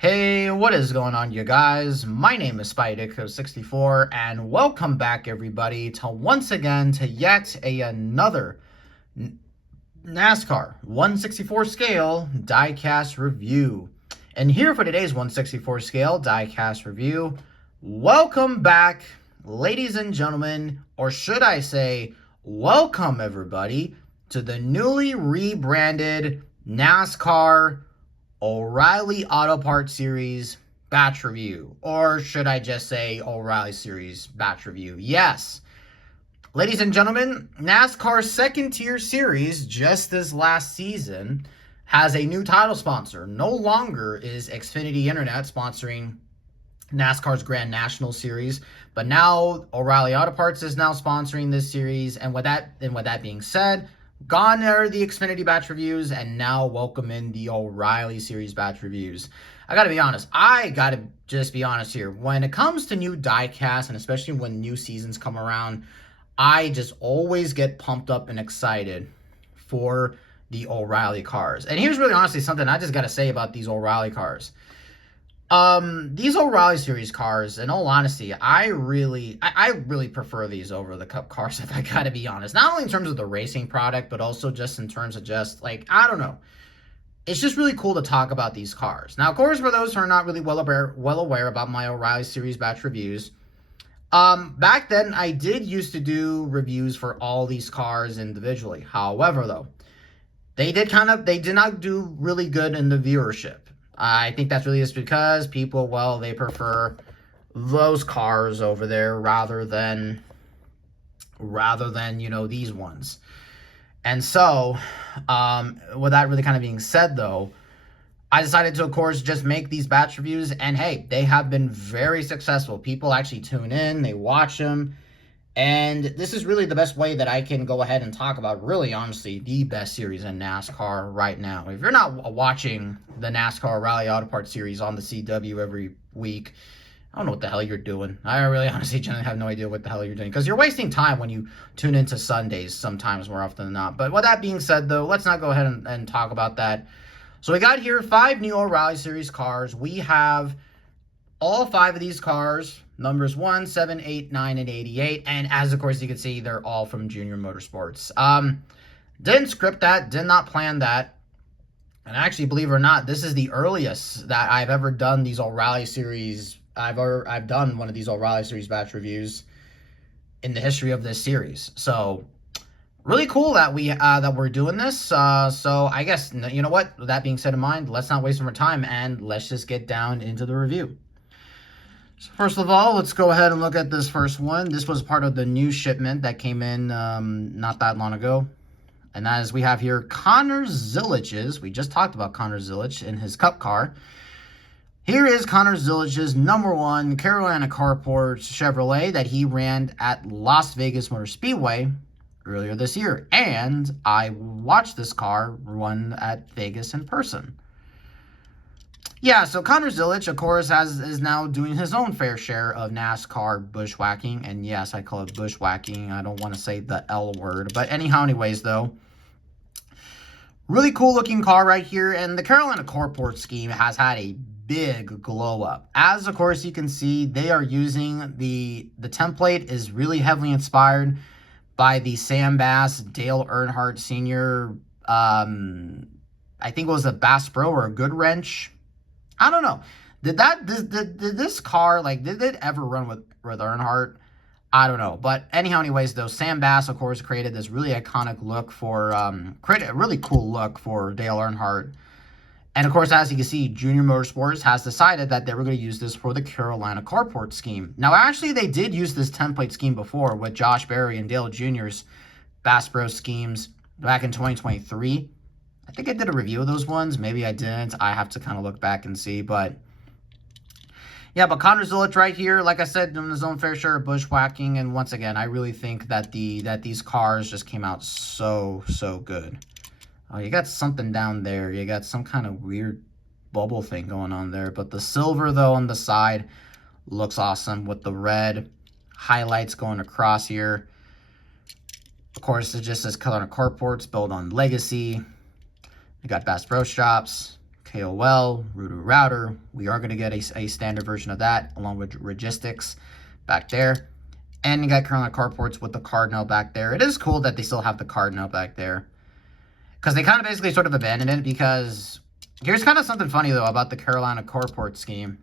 Hey, what is going on, you guys? My name is Spidey64, and welcome back, everybody, to once again to yet another NASCAR 164 scale diecast review. And here for today's 164 scale diecast review, welcome back, ladies and gentlemen, or should I say, welcome everybody to the newly rebranded NASCAR O'Reilly Auto Parts Series batch review. Or should I just say O'Reilly Series batch review? Yes. Ladies and gentlemen, NASCAR's second tier series just this last season has a new title sponsor. No longer is Xfinity Internet sponsoring NASCAR's Grand National Series, but now O'Reilly Auto Parts is now sponsoring this series. And with that being said, gone are the Xfinity batch reviews, and now welcome in the O'Reilly Series batch reviews. I gotta be honest. Here. When it comes to new diecast, and especially when new seasons come around, I just always get pumped up and excited for the O'Reilly cars. And here's really honestly something I just gotta say about these O'Reilly cars. These O'Reilly Series cars, in all honesty, I really prefer these over the Cup cars, if I gotta be honest. Not only in terms of the racing product, but also just in terms of I don't know. It's just really cool to talk about these cars. Now, of course, for those who are not really well aware about my O'Reilly Series batch reviews, back then I did used to do reviews for all these cars individually. However, though, they did not do really good in the viewership. I think that's really just because people, they prefer those cars over there rather than these ones. And so, with that really kind of being said, though, I decided to, of course, just make these batch reviews, and hey, they have been very successful. People actually tune in, they watch them, and this is really the best way that I can go ahead and talk about, really, honestly, the best series in NASCAR right now. If you're not watching the NASCAR O'Reilly Auto Parts series on the CW every week, I don't know what the hell you're doing. I really honestly generally have no idea what the hell you're doing, because you're wasting time when you tune into Sundays sometimes more often than not. But with that being said, though, let's not go ahead and talk about that. So we got here 5 new O'Reilly Series cars. We have all 5 of these cars, numbers 1, 7, 8, 9, and 88. And as, of course, you can see, they're all from Junior Motorsports. Didn't script that, did not plan that. And actually, believe it or not, this is the earliest that I've ever done these O'Reilly Series. I've done one of these O'Reilly Series batch reviews in the history of this series. So really cool that we're doing this. So I guess, you know what? With that being said in mind, let's not waste more time and let's just get down into the review. So first of all, let's go ahead and look at this first one. This was part of the new shipment that came in not that long ago. And that is, we have here Connor Zilich's. We just talked about Connor Zilich in his Cup car. Here is Connor Zilich's number 1 Carolina Carport Chevrolet that he ran at Las Vegas Motor Speedway earlier this year. And I watched this car run at Vegas in person. Yeah, so Connor Zilich, of course, is now doing his own fair share of NASCAR bushwhacking. And yes, I call it bushwhacking. I don't want to say the L word. But anyways, though, really cool looking car right here. And the Carolina Carport scheme has had a big glow up. As, of course, you can see, they are using the template is really heavily inspired by the Sam Bass, Dale Earnhardt Sr., I think it was a Bass Pro or a Good Wrench. I don't know. Did this car, did it ever run with Earnhardt? I don't know. But anyways, though, Sam Bass, of course, created this really iconic look created a really cool look for Dale Earnhardt. And, of course, as you can see, Junior Motorsports has decided that they were going to use this for the Carolina Carport scheme. Now, actually, they did use this template scheme before with Josh Berry and Dale Jr.'s Bass Pro schemes back in 2023. I think I did a review of those ones. Maybe I didn't. I have to kind of look back and see. But, yeah, but Connor Zilich right here, like I said, doing his own fair share of bushwhacking. And once again, I really think that these cars just came out so good. Oh, you got something down there. You got some kind of weird bubble thing going on there. But the silver, though, on the side looks awesome with the red highlights going across here. Of course, it just says Carolina Carports, built on legacy. You got Bass Pro Shops, KOL, Router Router. We are going to get a standard version of that, along with Registics back there. And you got Carolina Carports with the Cardinal back there. It is cool that they still have the Cardinal back there, because they kind of basically sort of abandoned it, because here's kind of something funny, though, about the Carolina Carport scheme.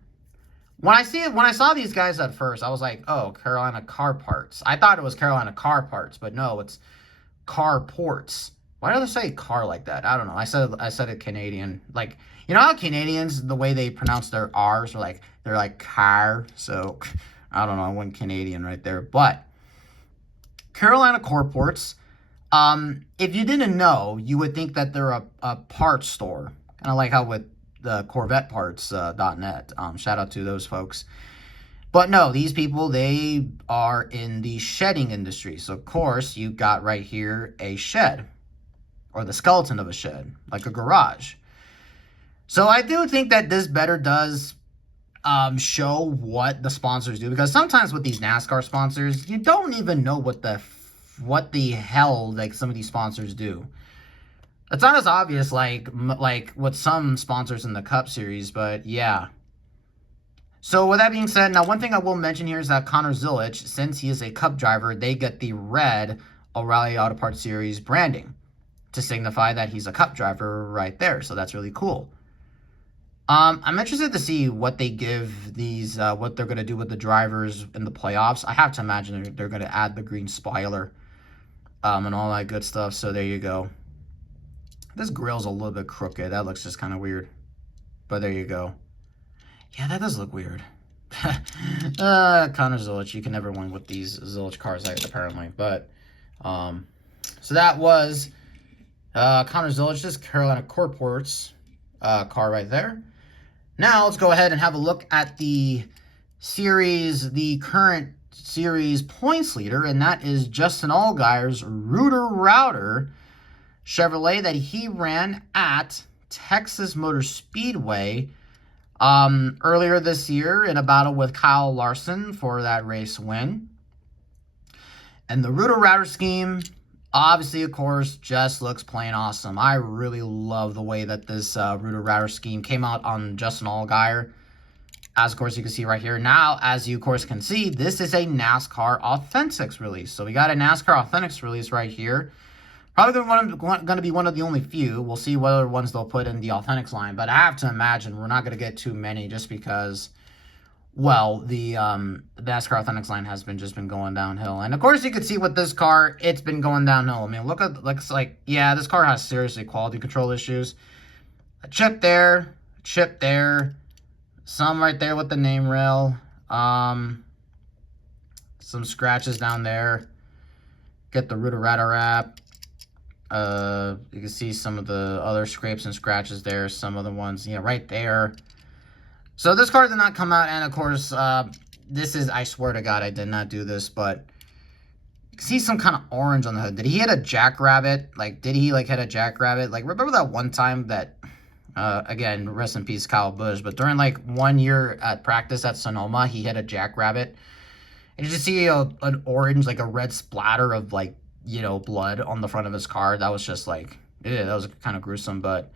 When I saw these guys at first, I was like, oh, Carolina Car Parts. I thought it was Carolina Car Parts, but no, it's Carports. Why do they say car like that? I don't know. I said it Canadian. Like, you know how Canadians, the way they pronounce their R's, are like, they're like car. So, I don't know. I went Canadian right there. But, Carolina Carports, if you didn't know, you would think that they're a parts store. Kind of like how with the CorvetteParts.net. Shout out to those folks. But no, these people, they are in the shedding industry. So, of course, you got right here a shed, or the skeleton of a shed, like a garage. So I do think that this better does show what the sponsors do, because sometimes with these NASCAR sponsors, you don't even know what the hell like some of these sponsors do. It's not as obvious like with some sponsors in the Cup Series, but yeah. So with that being said, now one thing I will mention here is that Connor Zilisch, since he is a Cup driver, they get the red O'Reilly Auto Parts Series branding to signify that he's a Cup driver right there. So that's really cool. I'm interested to see what they give these, what they're going to do with the drivers in the playoffs. I have to imagine they're going to add the green spoiler and all that good stuff. So there you go. This grill's a little bit crooked. That looks just kind of weird. But there you go. Yeah, that does look weird. Connor Zilisch, you can never win with these Zilisch cars, apparently. But, so that was Connor Zilisch's Carolina Carports car right there. Now, let's go ahead and have a look at the current series points leader, and that is Justin Allgaier's Router Router Chevrolet that he ran at Texas Motor Speedway earlier this year in a battle with Kyle Larson for that race win. And the Router Router scheme, obviously, of course, just looks plain awesome. I really love the way that this Router Router scheme came out on Justin Allgaier. As, of course, you can see right here. Now, as you, of course, can see, this is a NASCAR Authentics release. So we got a NASCAR Authentics release right here. Probably going to be one of the only few. We'll see what other ones they'll put in the Authentics line. But I have to imagine we're not going to get too many just because, well, the NASCAR Authentics line has just been going downhill. And, of course, you can see with this car, it's been going downhill. I mean, looks like, yeah, this car has seriously quality control issues. A chip there, some right there with the name rail. Some scratches down there. Get the Router Router wrap. You can see some of the other scrapes and scratches there. Some other ones, yeah, right there. So this car did not come out, and of course, this is, I swear to God, I did not do this, but you can see some kind of orange on the hood. Did he hit a jackrabbit? Like, did he, like, hit a jackrabbit? Like, remember that one time that, again, rest in peace, Kyle Busch, but during, like, 1 year at practice at Sonoma, he hit a jackrabbit. And you just see an orange, like, a red splatter of, like, you know, blood on the front of his car. That was just like, yeah, that was kind of gruesome. But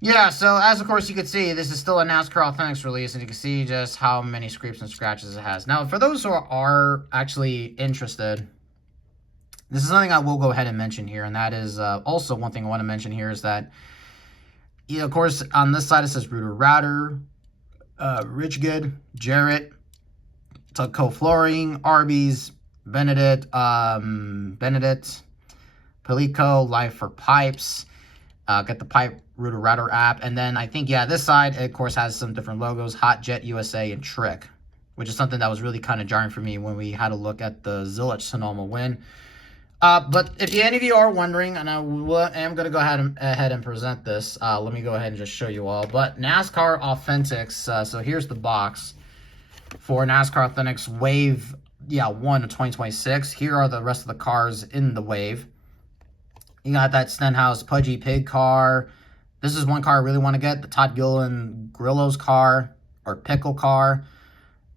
yeah, so as of course you can see, this is still a NASCAR Authentics release, and you can see just how many scrapes and scratches it has. Now, for those who are actually interested, this is something I will go ahead and mention here, and that is also one thing I want to mention here is that, you know, of course, on this side it says Router Router, Richgood, Jarrett, Tugco Flooring, Arby's, Benedict, Pelico, Life for Pipes, get the Pipe Router Router app, and then I think, yeah, this side, of course, has some different logos, Hot Jet USA and Trick, which is something that was really kind of jarring for me when we had a look at the Zilisch Sonoma win. But if any of you are wondering, and I am going to go ahead and present this, let me go ahead and just show you all, but NASCAR Authentics, so here's the box for NASCAR Authentics Wave 1 of 2026. Here are the rest of the cars in the wave. You got that Stenhouse Pudgy Pig car. This is one car I really want to get. The Todd Gilliland Grillo's car, or Pickle car.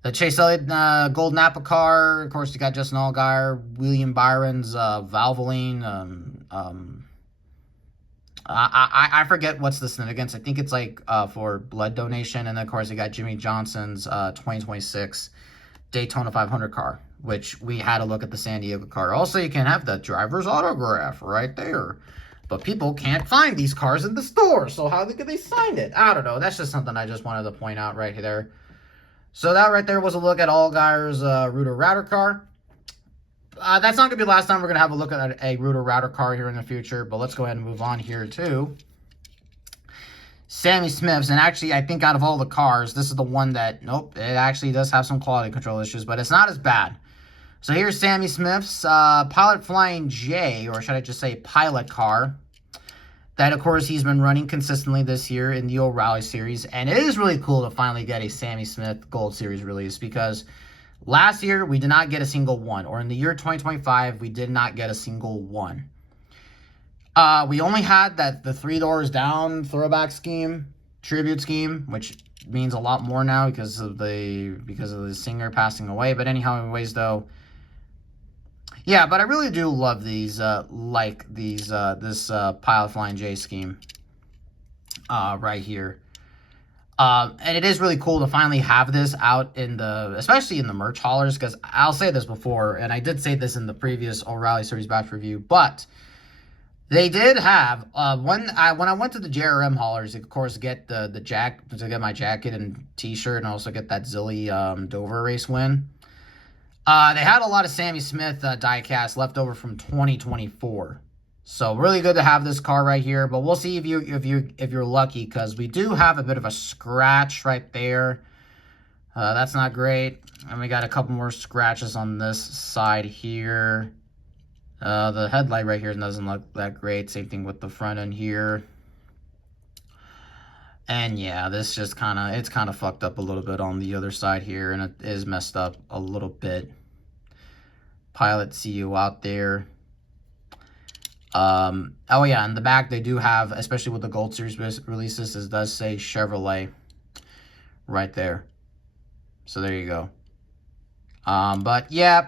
The Chase Elliott Gold Napa car. Of course, you got Justin Allgaier, William Byron's Valvoline. I forget what's the significance. I think it's like for blood donation. And then, of course, you got Jimmy Johnson's 2026 Daytona 500 car, which we had a look at the San Diego car. Also, you can have the driver's autograph right there. But people can't find these cars in the store, so how could they sign it? I don't know. That's just something I just wanted to point out right there. So that right there was a look at Allgaier's Rooter Router car. That's not going to be the last time we're going to have a look at a Rooter Router car here in the future, but let's go ahead and move on here to Sammy Smith's. And actually, I think out of all the cars, this is the one that, nope, it actually does have some quality control issues, but it's not as bad. So here's Sammy Smith's Pilot Flying J, or should I just say pilot car. That, of course, he's been running consistently this year in the O'Reilly Series. And it is really cool to finally get a Sammy Smith Gold Series release, because last year we did not get a single one. Or in the year 2025, we did not get a single one. We only had the 3 doors down throwback scheme, tribute scheme, which means a lot more now because of the singer passing away. But anyways, though, yeah, but I really do love these, this Pilot Flying J scheme right here. And it is really cool to finally have this out especially in the merch haulers, because I'll say this before, and I did say this in the previous O'Reilly Series batch review, but they did have, when I went to the JRM haulers, of course, get to get my jacket and t-shirt, and also get that Zilly Dover race win. They had a lot of Sammy Smith diecast left over from 2024, so really good to have this car right here. But we'll see if you're lucky, because we do have a bit of a scratch right there. That's not great, and we got a couple more scratches on this side here. The headlight right here doesn't look that great. Same thing with the front end here. And yeah, this just it's kind of fucked up a little bit on the other side here, and it is messed up a little bit. Pilot, see you out there. Oh yeah, in the back they do have, especially with the Gold Series releases, it does say Chevrolet right there. So there you go. But yeah,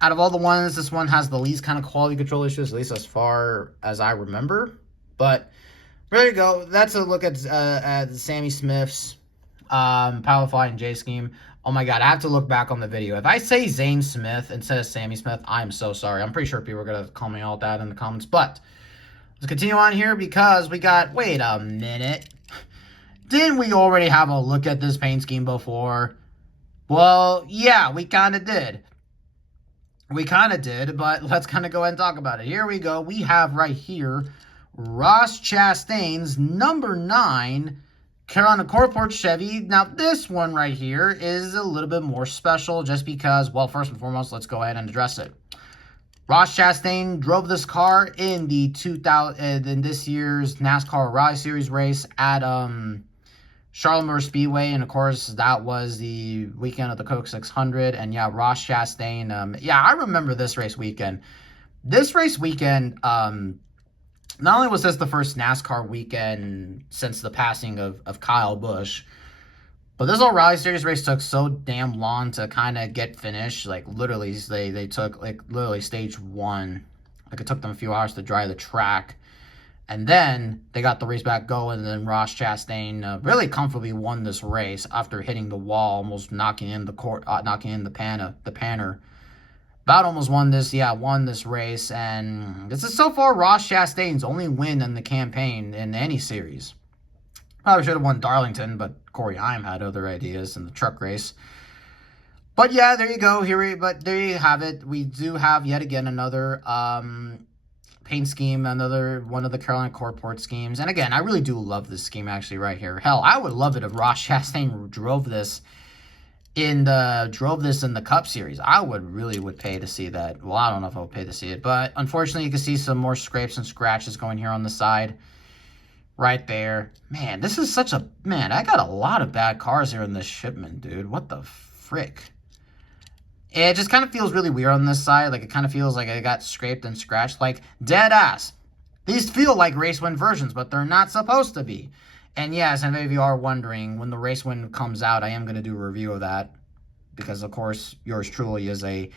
out of all the ones, this one has the least kind of quality control issues, at least as far as I remember. But there you go. That's a look at Sammy Smith's Pilot Flying J scheme. Oh my god, I have to look back on the video. If I say Zane Smith instead of Sammy Smith, I'm so sorry. I'm pretty sure people are going to call me all that in the comments. But let's continue on here, because we got, wait a minute. Didn't we already have a look at this paint scheme before? Well, yeah, we kind of did. We kind of did, but let's kind of go ahead and talk about it. Here we go. We have right here Ross Chastain's number 9 Carolina Corport Chevy. Now, this one right here is a little bit more special just because, well, first and foremost, let's go ahead and address it. Ross Chastain drove this car in in this year's NASCAR O'Reilly Series race at Charlotte Motor Speedway, and of course that was the weekend of the Coke 600. And yeah, Ross Chastain, yeah, I remember this race weekend. This race weekend, not only was this the first NASCAR weekend since the passing of Kyle Busch, but this O'Reilly Series race took so damn long to kind of get finished. Like literally, they took literally stage 1. Like it took them a few hours to dry the track. And then they got the race back going, and then Ross Chastain really comfortably won this race after hitting the wall, almost knocking in the panner. About almost won this race, and this is so far Ross Chastain's only win in the campaign in any series. Probably should have won Darlington, but Corey Haim had other ideas in the truck race. But yeah, there you go. But there you have it. We do have yet again another paint scheme, another one of the Carolina Corport schemes. And again, I really do love this scheme actually right here. Hell, I would love it if Ross Chastain drove this in the Cup Series. I would pay to see that. Well, I don't know if I would pay to see it, but unfortunately you can see some more scrapes and scratches going here on the side right there. Man, this is I got a lot of bad cars here in this shipment, dude. What the frick? It just kind of feels really weird on this side. Like, it kind of feels like it got scraped and scratched. Like, dead ass. These feel like race win versions, but they're not supposed to be. And yes, and if you are wondering, when the race win comes out, I am going to do a review of that. Because, of course, yours truly is a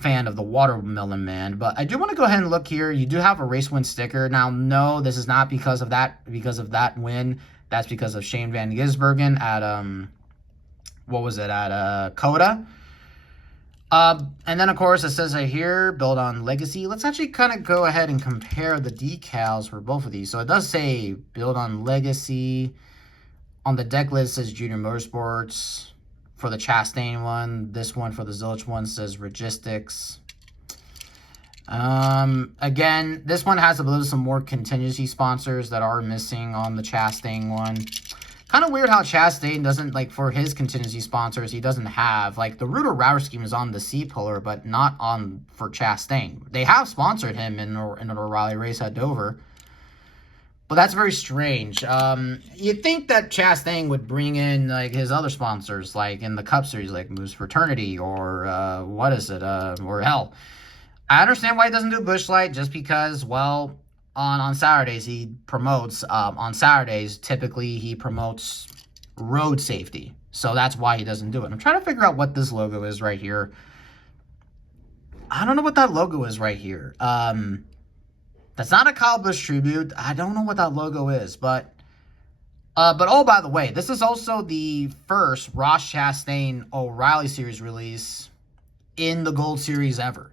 fan of the Watermelon Man, but I do want to go ahead and look here. You do have a race win sticker. Now, no, this is not because of that win. That's because of Shane Van Gisbergen at what was it, at Coda. And then of course it says right here, build on legacy. Let's actually kind of go ahead and compare the decals for both of these. So it does say build on legacy. On the deck list says Junior Motorsports. For the Chastain one, this one for the Zilch one says Registics. Again, this one has some more contingency sponsors that are missing on the Chastain one. Kind of weird how Chastain doesn't, like, for his contingency sponsors, he doesn't have, like, the Rooter Router scheme is on the C-Pillar, but not on for Chastain. They have sponsored him in an O'Reilly race at Dover. But that's very strange. You'd think that Chastain would bring in, like, his other sponsors, like, in the Cup Series, like Moose Fraternity, or, or hell. I understand why he doesn't do Busch Light, just because, well, on Saturdays, he promotes, on Saturdays, typically, he promotes road safety. So that's why he doesn't do it. I'm trying to figure out what this logo is right here. I don't know what that logo is right here. That's not a Kyle Busch tribute. I don't know what that logo is, but oh, by the way, this is also the first Ross Chastain O'Reilly Series release in the Gold Series ever.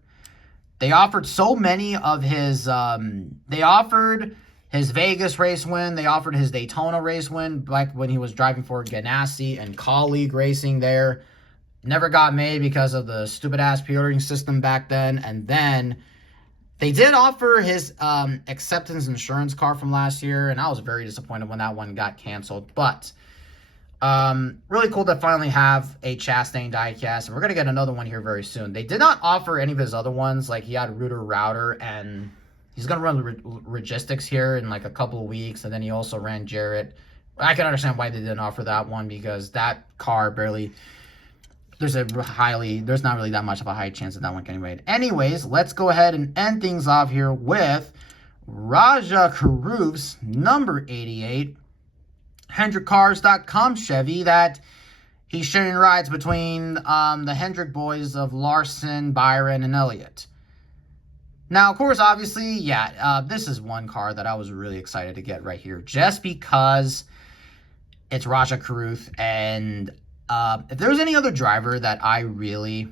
They offered so many of his, they offered his Vegas race win, they offered his Daytona race win, like when he was driving for Ganassi and Colleague Racing there. Never got made because of the stupid-ass pre-ordering system back then, and then they did offer his acceptance insurance car from last year, and I was very disappointed when that one got canceled. But really cool to finally have a Chastain diecast, and we're going to get another one here very soon. They did not offer any of his other ones, like he had Rooter Router, and he's going to run Registics here in like a couple of weeks, and then he also ran Jarrett. I can understand why they didn't offer that one, because that car barely... There's not really that much of a high chance that one can be made. Anyways, let's go ahead and end things off here with Raja Karuf's number 88 HendrickCars.com Chevy that he's sharing rides between the Hendrick boys of Larson, Byron, and Elliott. Now, of course, obviously, yeah, this is one car that I was really excited to get right here, just because it's Raja Karuf, and if there's any other driver that I really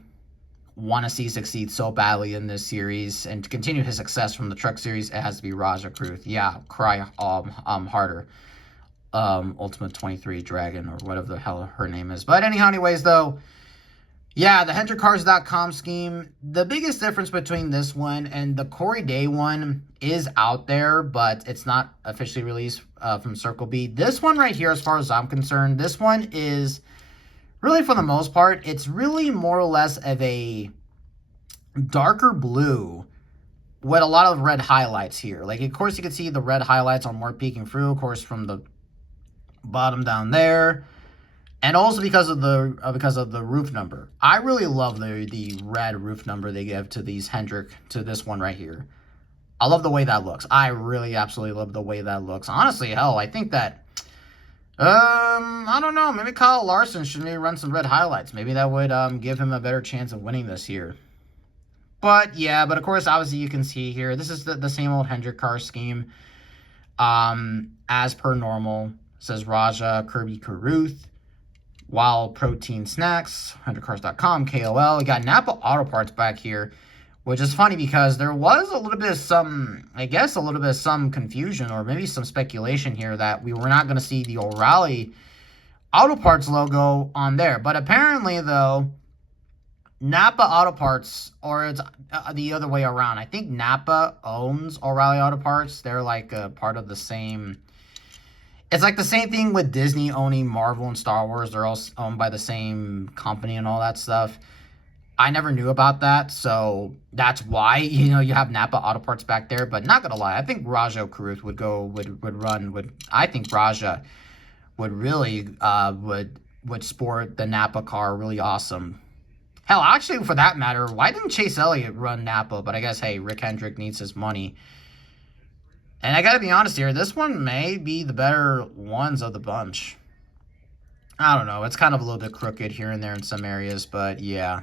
want to see succeed so badly in this series and to continue his success from the Truck Series, it has to be Raja Karuf. Yeah, cry harder. Ultimate 23 Dragon, or whatever the hell her name is. But anyways, though, yeah, the HendrickCars.com scheme, the biggest difference between this one and the Corey Day one is out there, but it's not officially released from Circle B. This one right here, as far as I'm concerned, this one is... really, for the most part, it's really more or less of a darker blue with a lot of red highlights here. Like, of course, you can see the red highlights on more peeking through, of course, from the bottom down there. And also because of the roof number. I really love the red roof number they give to these Hendrick, to this one right here. I love the way that looks. I really absolutely love the way that looks. Honestly, hell, I think that... I don't know. Maybe Kyle Larson should maybe run some red highlights. Maybe that would give him a better chance of winning this year. But yeah, but of course, obviously you can see here, this is the same old Hendrick car scheme. As per normal, it says Raja Kirby Caruth, Wild Protein Snacks, HendrickCars.com, KOL. We got Napa Auto Parts back here, which is funny because there was a little bit of some, I guess, a little bit of some confusion or maybe some speculation here that we were not going to see the O'Reilly Auto Parts logo on there. But apparently, though, Napa Auto Parts, or it's the other way around. I think Napa owns O'Reilly Auto Parts. They're like a part of the same... It's like the same thing with Disney owning Marvel and Star Wars. They're all owned by the same company and all that stuff. I never knew about that, so that's why, you know, you have Napa Auto Parts back there. But not gonna lie, I think Raja Karuf I think Raja would really would sport the Napa car really awesome. Hell, actually, for that matter, why didn't Chase Elliott run Napa? But I guess, hey, Rick Hendrick needs his money. And I gotta be honest here, this one may be the better ones of the bunch. I don't know, it's kind of a little bit crooked here and there in some areas, but yeah.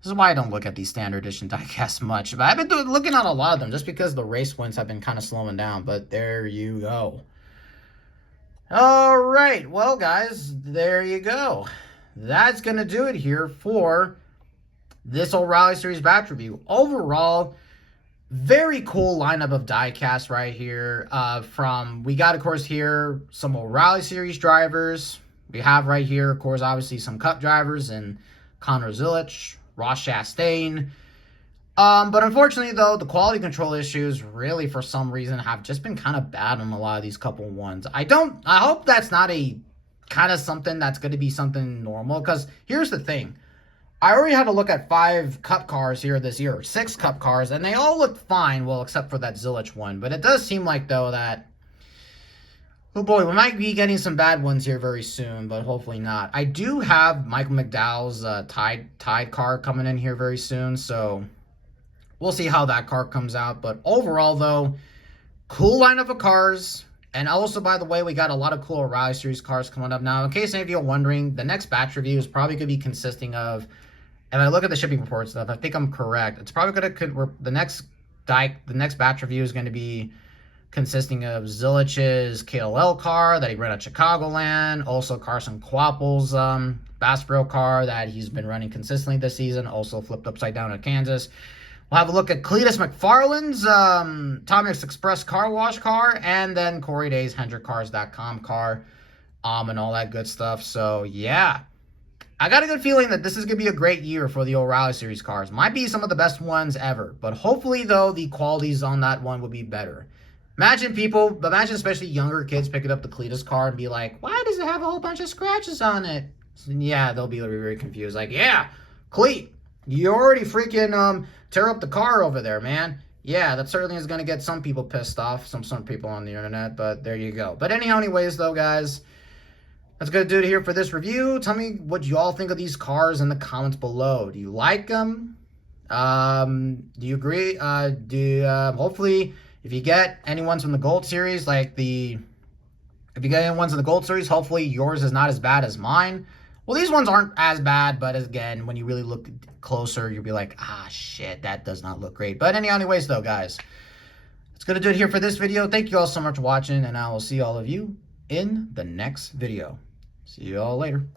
This is why I don't look at these standard edition diecasts much. But I've been looking at a lot of them just because the race wins have been kind of slowing down. But there you go. All right. Well, guys, there you go. That's going to do it here for this O'Reilly Series batch review. Overall, very cool lineup of diecast right here. We got, of course, here some O'Reilly Series drivers. We have right here, of course, obviously some Cup drivers and Connor Zilisch, Ross Chastain. But unfortunately, though, the quality control issues really, for some reason, have just been kind of bad on a lot of these couple ones. I hope that's not a kind of something that's going to be something normal. Because here's the thing. I already had to look at 5 Cup cars here this year, 6 Cup cars, and they all look fine, well, except for that Zilisch one. But it does seem like, though, that, oh boy, we might be getting some bad ones here very soon, but hopefully not. I do have Michael McDowell's Tide car coming in here very soon, so we'll see how that car comes out. But overall, though, cool lineup of cars. And also, by the way, we got a lot of cool O'Reilly Series cars coming up. Now, in case any of you are wondering, the next batch review is probably going to be consisting of, and I look at the shipping report stuff, I think I'm correct. It's probably going to, the next batch review is going to be consisting of Zilich's KLL car that he ran at Chicagoland, also Carson Kvapil's Bass Pro car that he's been running consistently this season, also flipped upside down at Kansas. We'll have a look at Cletus McFarland's Thomas Express car wash car, and then Corey Day's HendrickCars.com car, and all that good stuff. So, yeah. I got a good feeling that this is going to be a great year for the O'Reilly Series cars. Might be some of the best ones ever. But hopefully, though, the qualities on that one will be better. Imagine especially younger kids picking up the Cletus car and be like, why does it have a whole bunch of scratches on it? And yeah, they'll be very confused. Like, yeah, Cleet, you already freaking tear up the car over there, man. Yeah, that certainly is going to get some people pissed off, some people on the internet, but there you go. But anyways, though, guys, that's going to do it here for this review. Tell me what you all think of these cars in the comments below. Do you like them? Do you agree? Hopefully, if you get any ones from the Gold Series, hopefully yours is not as bad as mine. Well, these ones aren't as bad, but again, when you really look closer, you'll be like, ah, shit, that does not look great. But anyways, though, guys, that's going to do it here for this video. Thank you all so much for watching, and I will see all of you in the next video. See you all later.